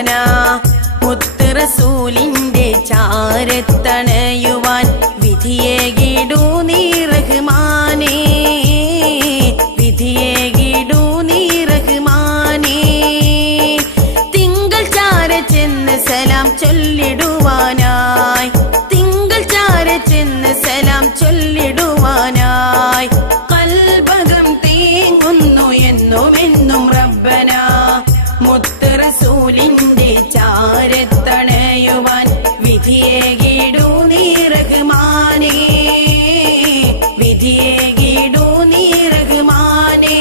റബ്ബന മുത്ത് റസൂലിന്റെ ചാരത്തണയുവാൻ വിധിയേകിടൂ നീ റഹ്മാനേ വിധിയേകിടൂ നീ റഹ്മാനേ തിങ്കൾ ചാര ചെന്ന് സലാം ചൊല്ലിടുവാനായി തിങ്കൾ ചാര ചെന്ന് സലാം ചൊല്ലിടുവാനായി കൽബകം തേങ്ങുന്നു എന്നും എന്നും റബ്ബന മുത്ത് റസൂലിന്റെ ചാരത്തണയുവാൻ വിധിയേകിടൂ നീ റഹ്മാനേ വിധിയേകിടൂ നീ റഹ്മാനേ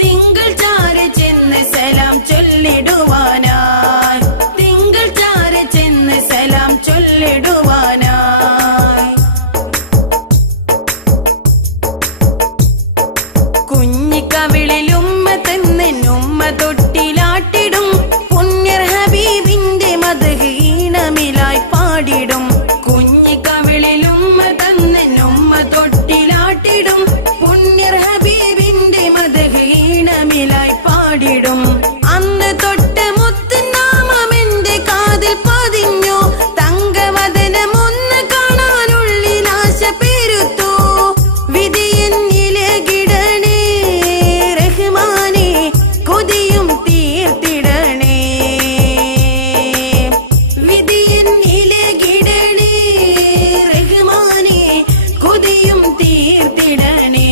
തിങ്കൾ ചാര ചെന്ന് സലാം ചൊല്ലിടുവാനായി തിങ്കൾ ചാര ചെന്ന് സലാം ചൊല്ലിടുവാനായി കുഞ്ഞിക്കവിളിലുമ്മ തന്നുമ്മ തൊട്ടിലാട്ടിടും പുണ്യർ ഹബീബിന്റെ മദ്ഹ് ഈണമിലായി പാടിടും കുഞ്ഞിക്കവിളിലുമ്മ തന്നുമ്മ തൊട്ടിലാട്ടിടും പുണ്യർ ഹബീബിന്റെ മദ്ഹ് ഈണമിലായി പാടിടും അന്ന് തൊട്ട് മുത്ത് നാമമെന്റെ കാതിൽ പതിഞ്ഞു തങ്കവദനമൊന്ന് കാണാനുള്ളിൽ ആശ പെരുത്തു വിധിയെന്നിലെ കിടണേ റഹ്മാനേ കൊതിയും തീർത്തിടണേ വിധിയെന്നിലെ കിടണേ റഹ്മാനേ കൊതിയും തീർത്തിടണേ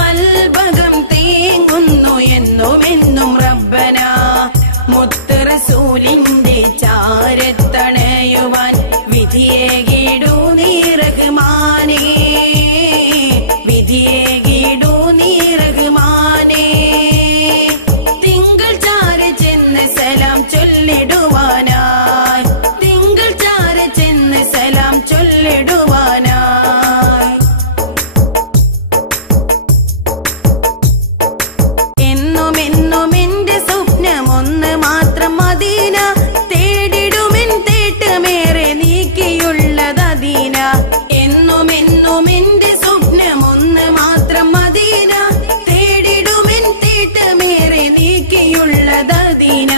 കൽബകം തേങ്ങുന്നു എന്നും എന്നും റബ്ബന മുത്ത് റസൂലിന്റെ ചാരത്തണയുവാൻ വിധിയേകിടൂ നീ റഹ്മാനേ വിധിയേകിടൂ നീ റഹ്മാനേ തിങ്കൾ ചാര ചെന്ന് സലാം ചൊല്ലിടുവാനായി തിങ്കൾ ചാര ചെന്ന് സലാം ചൊല്ലിടുവാനായി എന്നും എന്നും എന്റെ സ്വപ്നമൊന്ന് മാത്രം മദീന തേടിടുമെൻ തേട്ടമേറെ നീക്കിയുള്ളതീന എന്നും എന്നും എന്റെ സ്വപ്നമൊന്ന് മാത്രം മദീന തേടിടുമെൻ തേട്ടമേറെ നീക്കിയുള്ളതീന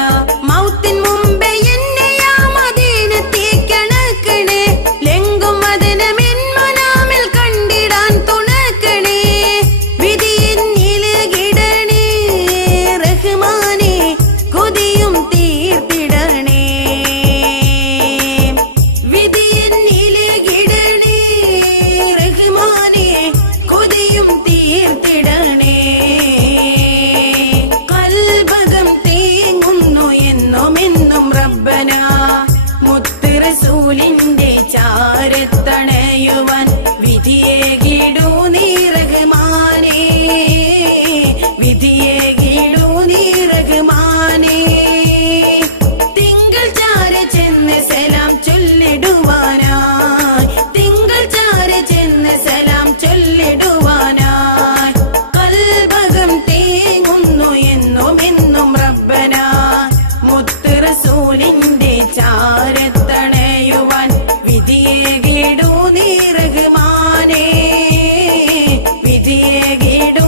മൗത്തിൻ മുമ്പേ എന്നെ ആ മദീനത്തേക്കണക്കണേ ലെങ്കും മദനമെൻ മനാമിൽ കണ്ടിടാൻ തുണക്കണേ വിധിയെന്നിലെ കിടണേ റഹ്മാനേ കൊതിയും തീർത്തിടണേ വിധിയെന്നിലെ കിടണേ റഹ്മാനേ കൊതിയും തീർത്തിടണേ കൽബകം തേങ്ങുന്നു എന്നും എന്നും റബ്ബന മുത്ത് റസൂലിന്റെ ചാരത്തണയുവാൻ വിധിയേകിടൂ നീ റഹ്മാനേ വിധിയേകിടൂ നീ റഹ്മാനേ തിങ്കൾ ചാര ചെന്ന് സലാം ചൊല്ലിടുവാനായി തിങ്കൾ ചാര ചെന്ന് സലാം ചൊല്ലിടുവാനായി കൽബകം തേങ്ങുന്നു എന്നും എന്നും റബ്ബന മുത്ത് റസൂലിന്റെ ചാരത്തണയുവാൻ വിധിയേകിടൂ നീ റഹ്മാനേ വിധിയേകിടൂ